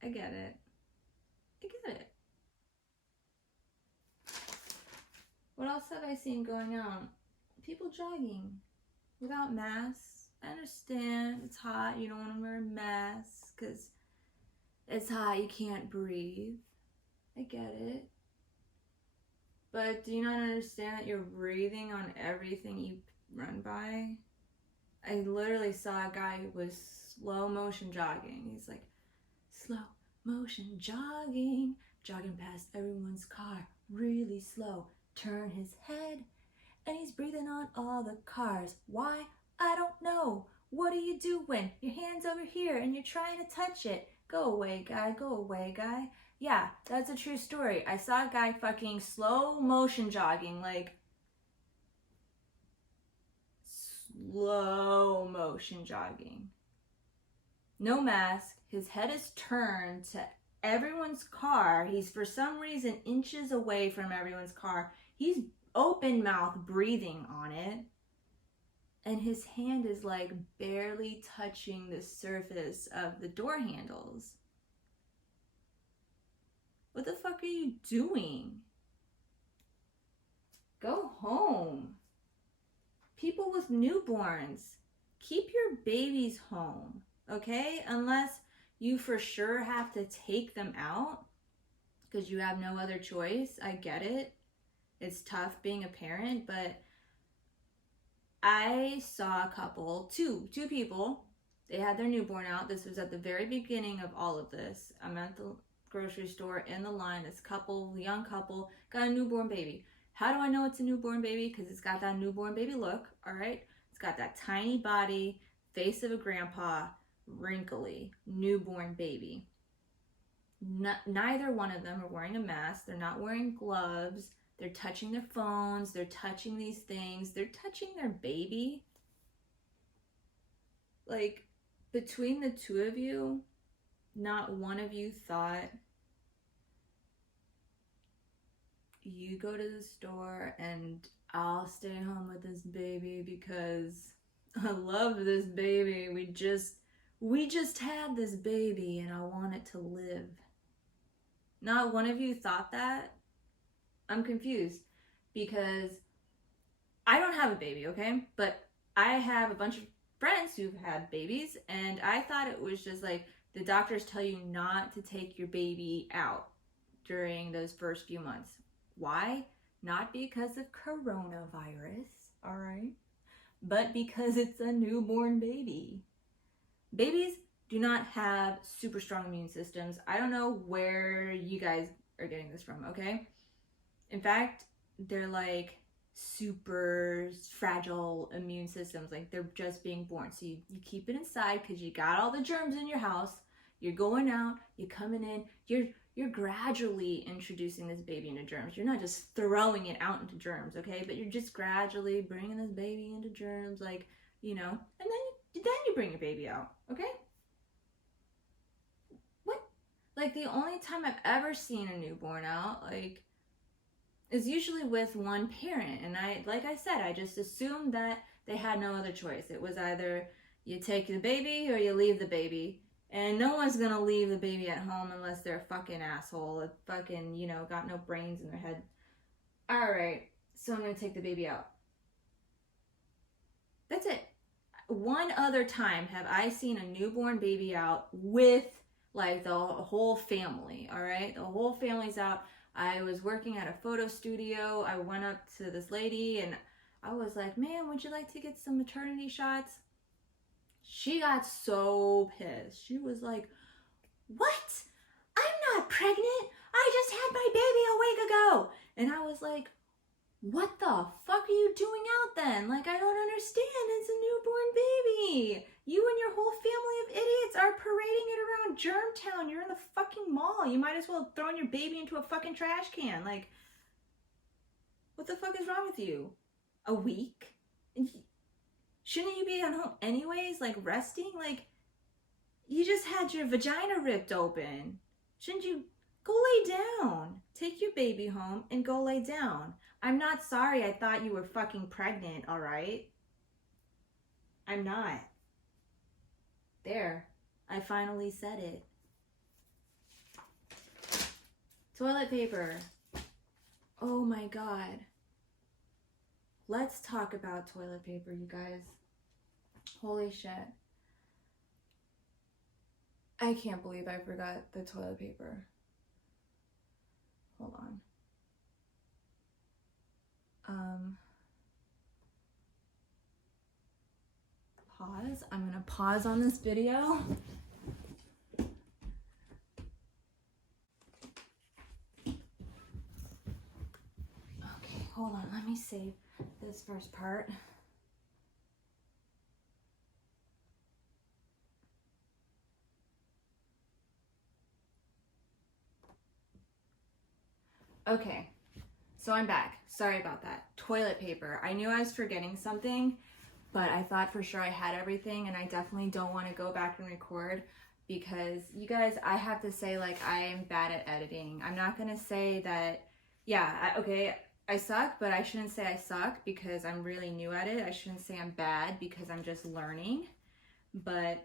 I get it. What else have I seen going on? People jogging without masks. I understand it's hot. You don't want to wear a mask because it's hot. You can't breathe. I get it. But do you not understand that you're breathing on everything you run by? I literally saw a guy who was slow motion jogging. He's like, slow motion jogging past everyone's car, really slow. Turn his head, and he's breathing on all the cars. Why? I don't know. What are you doing? Your hand's over here, and you're trying to touch it. Go away, guy. Go away, guy. Yeah, that's a true story. I saw a guy fucking slow motion jogging, like slow motion jogging. No mask. His head is turned to everyone's car. He's for some reason inches away from everyone's car. He's open mouth breathing on it. And his hand is like barely touching the surface of the door handles. What the fuck are you doing? Go home. People with newborns, keep your babies home, okay? Unless you for sure have to take them out because you have no other choice. I get it. It's tough being a parent, but I saw a couple, two people, they had their newborn out. This was at the very beginning of all of this. I'm at the grocery store in the line. This couple, young couple, got a newborn baby. How do I know it's a newborn baby? Because it's got that newborn baby look, all right? It's got that tiny body, face of a grandpa, wrinkly, newborn baby. Neither one of them are wearing a mask. They're not wearing gloves. They're touching their phones. They're touching these things. They're touching their baby. Like, between the two of you, not one of you thought, you go to the store and I'll stay home with this baby because I love this baby. We just had this baby and I want it to live. Not one of you thought that. I'm confused because I don't have a baby, okay? But I have a bunch of friends who've had babies, and I thought it was just like the doctors tell you not to take your baby out during those first few months. Why? Not because of coronavirus, all right? But because it's a newborn baby. Babies do not have super strong immune systems. I don't know where you guys are getting this from, okay? In fact, they're like super fragile immune systems, like they're just being born. So you keep it inside because you got all the germs in your house. You're going out, you're coming in, you're gradually introducing this baby into germs. You're not just throwing it out into germs, okay? But you're just gradually bringing this baby into germs, like, you know, and then you bring your baby out, okay? What? Like, the only time I've ever seen a newborn out, like, is usually with one parent. And like I said, I just assumed that they had no other choice. It was either you take the baby or you leave the baby. And no one's gonna leave the baby at home unless they're a fucking asshole, a fucking, you know, got no brains in their head. Alright, so I'm gonna take the baby out. That's it. One other time have I seen a newborn baby out with like the whole family, alright? The whole family's out. I was working at a photo studio. I went up to this lady and I was like, "Ma'am, would you like to get some maternity shots?" She got so pissed. She was like, "What? I'm not pregnant. I just had my baby a week ago." And I was like, "What the fuck are you doing out then? Like, I don't understand. It's a newborn baby. You and your whole family of idiots are parading it around Germtown. You're in the fucking mall. You might as well have thrown your baby into a fucking trash can. Like, what the fuck is wrong with you? A week? Shouldn't you be at home anyways, like resting? Like, you just had your vagina ripped open. Shouldn't you go lay down? Take your baby home and go lay down. I'm not sorry I thought you were fucking pregnant, all right? I'm not. There. I finally said it. Toilet paper. Oh my god. Let's talk about toilet paper, you guys. Holy shit. I can't believe I forgot the toilet paper. Hold on. Pause. I'm gonna pause on this video. Okay, hold on. Let me save this first part. Okay, so I'm back. Sorry about that. Toilet paper. I knew I was forgetting something, but I thought for sure I had everything, and I definitely don't want to go back and record because, you guys, I have to say, like, I am bad at editing. I'm not going to say that, yeah, okay, I suck, but I shouldn't say I suck because I'm really new at it. I shouldn't say I'm bad because I'm just learning. But,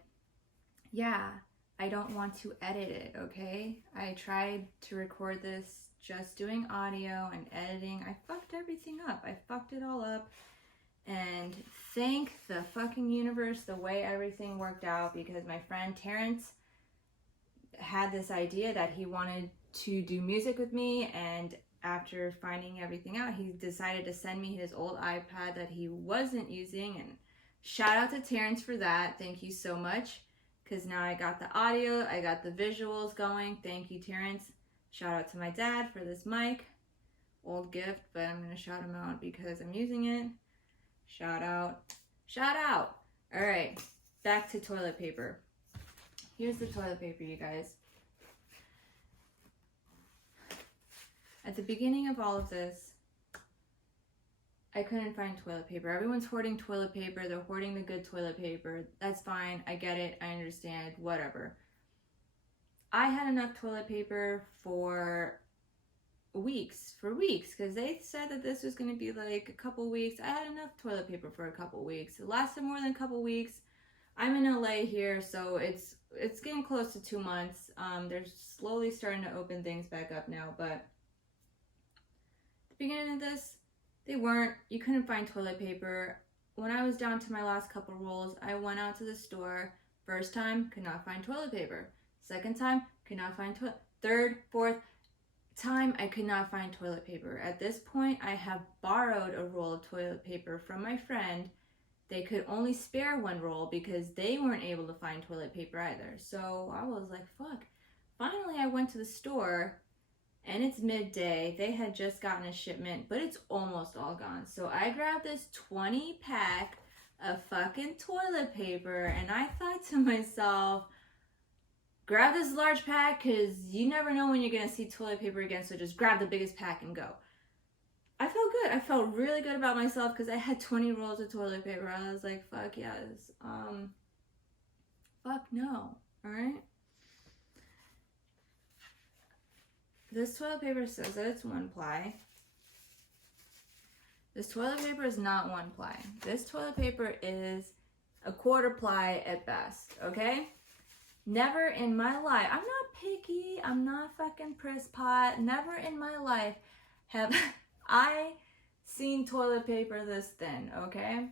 yeah, I don't want to edit it, okay? I tried to record this just doing audio and editing. I fucked everything up. I fucked it all up. And thank the fucking universe the way everything worked out, because my friend Terrence had this idea that he wanted to do music with me, and after finding everything out, he decided to send me his old iPad that he wasn't using. And shout out to Terrence for that. Thank you so much, because now I got the audio, I got the visuals going. Thank you, Terrence. Shout out to my dad for this mic. Old gift, but I'm going to shout him out because I'm using it. Shout out. Shout out. All right, back to toilet paper. Here's the toilet paper, you guys. At the beginning of all of this, I couldn't find toilet paper. Everyone's hoarding toilet paper. They're hoarding the good toilet paper. That's fine. I get it. I understand. Whatever. I had enough toilet paper for weeks, because they said that this was going to be like a couple weeks. I had enough toilet paper for a couple weeks. It lasted more than a couple weeks. I'm in LA here, so it's getting close to 2 months. They're slowly starting to open things back up now, but at the beginning of this, They weren't. You couldn't find toilet paper. When I was down to my last couple rolls, I went out to the store. First time, could not find toilet paper. Second time, could not find toilet. Third, fourth time, I could not find toilet paper. At this point, I have borrowed a roll of toilet paper from my friend. They could only spare one roll because they weren't able to find toilet paper either. So I was like, fuck. Finally, I went to the store and it's midday. They had just gotten a shipment, but it's almost all gone. So I grabbed this 20 pack of fucking toilet paper and I thought to myself, grab this large pack because you never know when you're going to see toilet paper again. So just grab the biggest pack and go. I felt good. I felt really good about myself because I had 20 rolls of toilet paper. I was like, fuck yes. Fuck no. Alright? This toilet paper says that it's 1-ply. This toilet paper is not 1-ply. This toilet paper is a 1/4-ply at best. Okay? Never in my life. I'm not picky. I'm not fucking press pot. Never in my life have I seen toilet paper this thin, okay?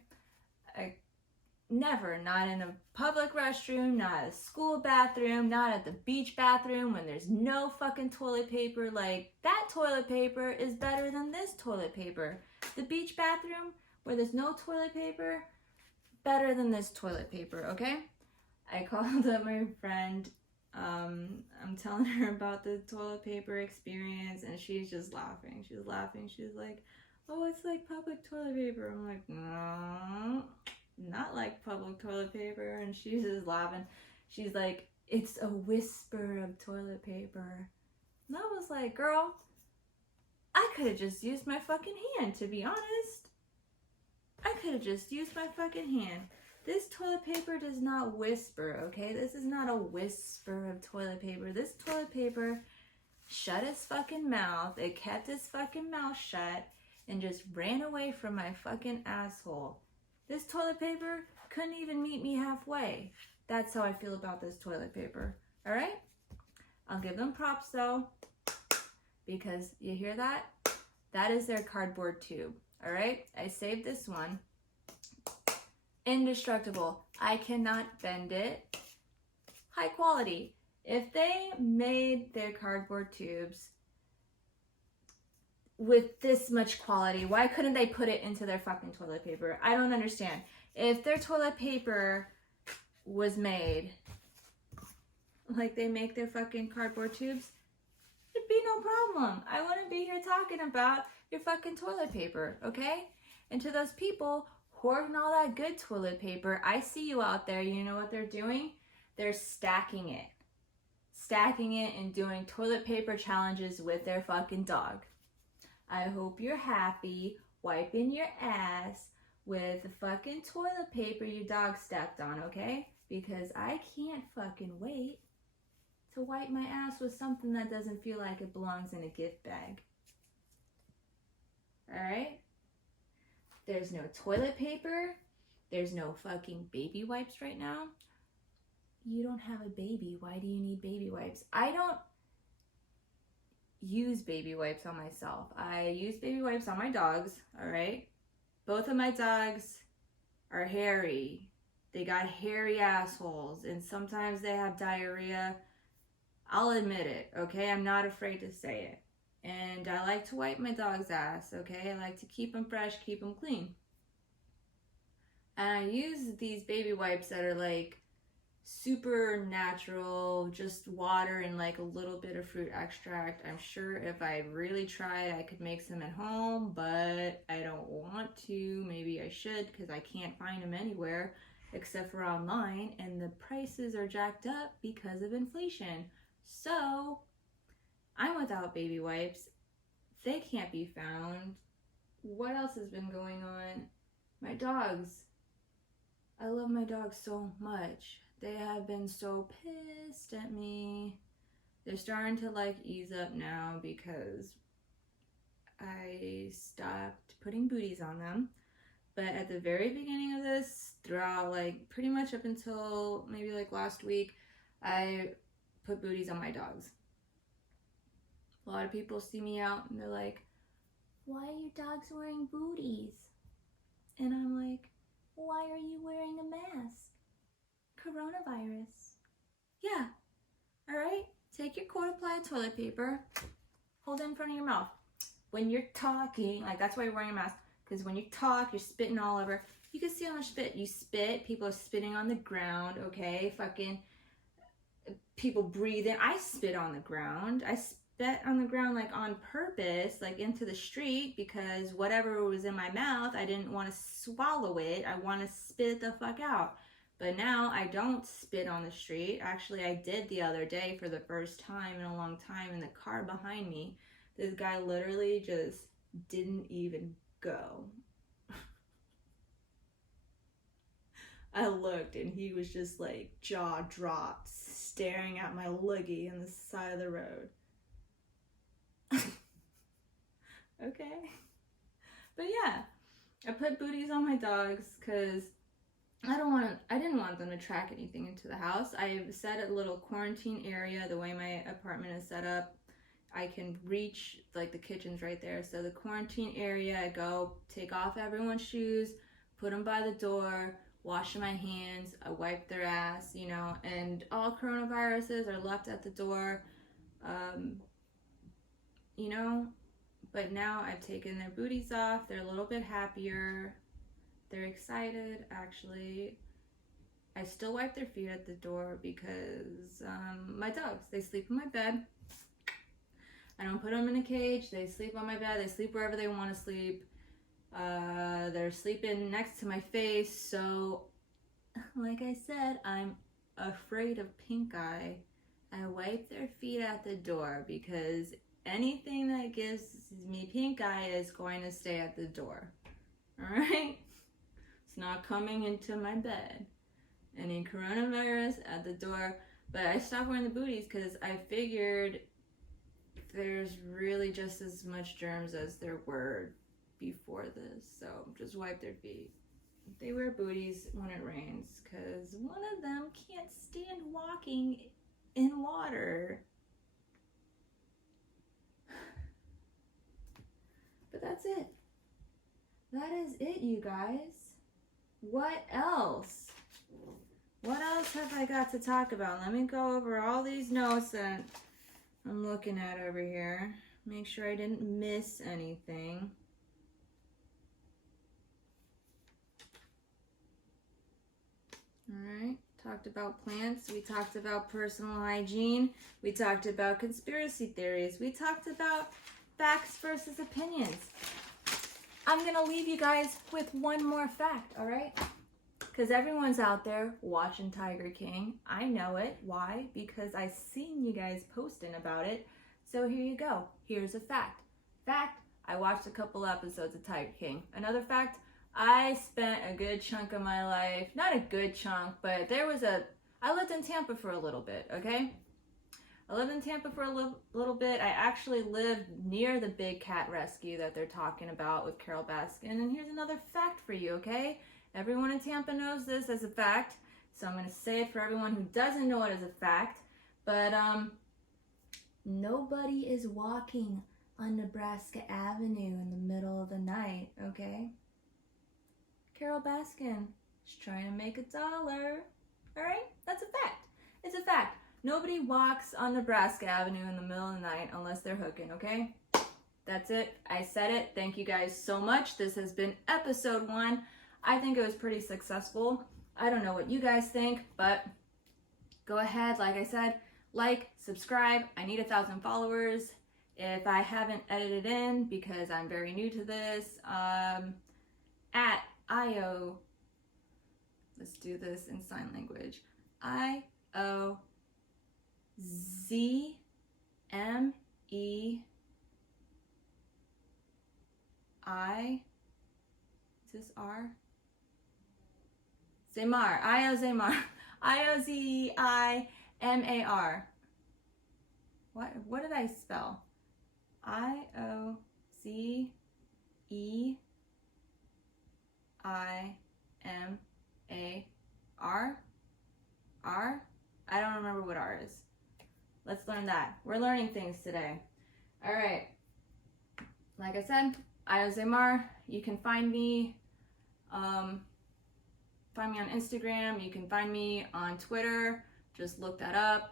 Never. Not in a public restroom, not a school bathroom, not at the beach bathroom when there's no fucking toilet paper. Like, that toilet paper is better than this toilet paper. The beach bathroom where there's no toilet paper, better than this toilet paper, okay? I called up my friend. I'm telling her about the toilet paper experience and she's just laughing. She's laughing. She's like, oh, it's like public toilet paper. I'm like, no, not like public toilet paper. And she's just laughing. She's like, it's a whisper of toilet paper. And I was like, girl, I could have just used my fucking hand, to be honest. I could have just used my fucking hand. This toilet paper does not whisper, okay? This is not a whisper of toilet paper. This toilet paper shut his fucking mouth. It kept his fucking mouth shut and just ran away from my fucking asshole. This toilet paper couldn't even meet me halfway. That's how I feel about this toilet paper, all right? I'll give them props though, because you hear that? That is their cardboard tube, all right? I saved this one. Indestructible. I cannot bend it. High quality. If they made their cardboard tubes with this much quality, why couldn't they put it into their fucking toilet paper? I don't understand. If their toilet paper was made like they make their fucking cardboard tubes, it'd be no problem. I wouldn't be here talking about your fucking toilet paper, okay? And to those people hoarding all that good toilet paper, I see you out there. You know what they're doing? They're stacking it. Stacking it and doing toilet paper challenges with their fucking dog. I hope you're happy wiping your ass with the fucking toilet paper your dog stepped on, okay? Because I can't fucking wait to wipe my ass with something that doesn't feel like it belongs in a gift bag. Alright? There's no toilet paper. There's no fucking baby wipes right now. You don't have a baby. Why do you need baby wipes? I don't use baby wipes on myself. I use baby wipes on my dogs, all right? Both of my dogs are hairy. They got hairy assholes, and sometimes they have diarrhea. I'll admit it, okay? I'm not afraid to say it. And I like to wipe my dog's ass, okay? I like to keep them fresh, keep them clean. And I use these baby wipes that are like super natural, just water and like a little bit of fruit extract. I'm sure if I really tried, I could make some at home, but I don't want to. Maybe I should, because I can't find them anywhere except for online, and the prices are jacked up because of inflation. So I'm without baby wipes. They can't be found. What else has been going on? My dogs. I love my dogs so much. They have been so pissed at me. They're starting to like ease up now because I stopped putting booties on them. But at the very beginning of this, throughout like pretty much up until maybe like last week, I put booties on my dogs. A lot of people see me out and they're like, why are your dogs wearing booties? And I'm like, why are you wearing a mask? Coronavirus. Yeah, all right? Take your quart-ply toilet paper, hold it in front of your mouth. When you're talking, like that's why you're wearing a mask, because when you talk, you're spitting all over. You can see how much spit you spit. People are spitting on the ground, okay? Fucking people breathing. I spit on the ground. I spit on the ground like on purpose, like into the street, because whatever was in my mouth, I didn't want to swallow it. I want to spit the fuck out. But now I don't spit on the street. Actually, I did the other day for the first time in a long time in the car behind me. This guy literally just didn't even go. I looked and he was just like jaw dropped, staring at my loogie on the side of the road. Okay. But yeah, I put booties on my dogs because I didn't want them to track anything into the house. I set a little quarantine area. The way my apartment is set up, I can reach, like the kitchen's right there. So the quarantine area, I go take off everyone's shoes, put them by the door, wash my hands, I wipe their ass, you know, and all coronaviruses are left at the door, you know, but now I've taken their booties off. They're a little bit happier. They're excited, actually. I still wipe their feet at the door because my dogs, they sleep in my bed. I don't put them in a cage. They sleep on my bed. They sleep wherever they want to sleep. They're sleeping next to my face. So, like I said, I'm afraid of pink eye. I wipe their feet at the door because anything that gives me pink eye is going to stay at the door. All right? It's not coming into my bed. Any coronavirus at the door. But I stopped wearing the booties because I figured there's really just as much germs as there were before this. So just wipe their feet. They wear booties when it rains because one of them can't stand walking in water. But that's it. That is it, you guys. What else? What else have I got to talk about? Let me go over all these notes that I'm looking at over here. Make sure I didn't miss anything. All right, talked about plants. We talked about personal hygiene. We talked about conspiracy theories. We talked about facts versus opinions. I'm going to leave you guys with one more fact, all right? Because everyone's out there watching Tiger King. I know it. Why? Because I've seen you guys posting about it. So here you go. Here's a fact. Fact, I watched a couple episodes of Tiger King. Another fact, I spent a good chunk of my life, not a good chunk, but I lived in Tampa for a little bit, okay? I lived in Tampa for a little bit. I actually lived near the big cat rescue that they're talking about with Carol Baskin. And here's another fact for you, okay? Everyone in Tampa knows this as a fact, so I'm going to say it for everyone who doesn't know it as a fact. But nobody is walking on Nebraska Avenue in the middle of the night, okay? Carol Baskin is trying to make $1. All right? That's a fact. It's a fact. Nobody walks on Nebraska Avenue in the middle of the night unless they're hooking, okay? That's it. I said it. Thank you guys so much. This has been episode 1. I think it was pretty successful. I don't know what you guys think, but go ahead. Like I said, like, subscribe. I need 1,000 followers. If I haven't edited in, because I'm very new to this, at IO, let's do this in sign language. IOZMEI. Is this R? Zemar. IOZMAR. IOZEIMAR. What did I spell? IOZEIMAR. R? I don't remember what R is. Let's learn that. We're learning things today. All right. Like I said, Ayozemar. You can find me. Find me on Instagram. You can find me on Twitter. Just look that up.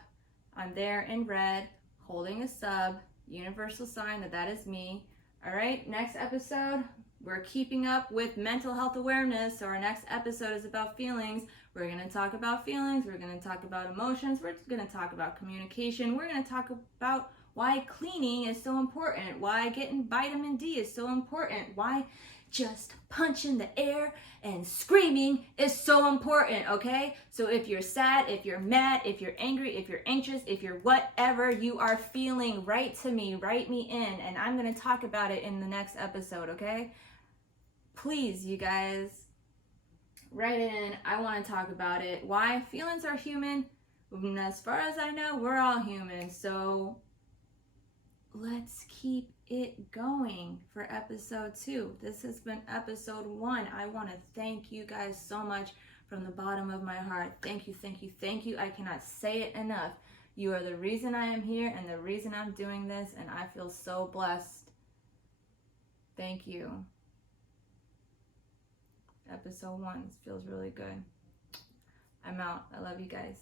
I'm there in red, holding a sub, universal sign that is me. All right, next episode, we're keeping up with mental health awareness. So our next episode is about feelings. We're going to talk about feelings. We're going to talk about emotions. We're going to talk about communication. We're going to talk about why cleaning is so important, why getting vitamin D is so important, why just punching the air and screaming is so important, okay? So if you're sad, if you're mad, if you're angry, if you're anxious, if you're whatever you are feeling, write to me, write me in, and I'm gonna talk about it in the next episode, okay? Please, you guys, write in. I wanna talk about it. Why? Feelings are human. And as far as I know, we're all human, so let's keep it going for episode 2. This has been episode 1. I want to thank you guys so much from the bottom of my heart. Thank you, thank you, thank you. I cannot say it enough. You are the reason I am here and the reason I'm doing this, and I feel so blessed. Thank you. Episode 1 feels really good. I'm out. I love you guys.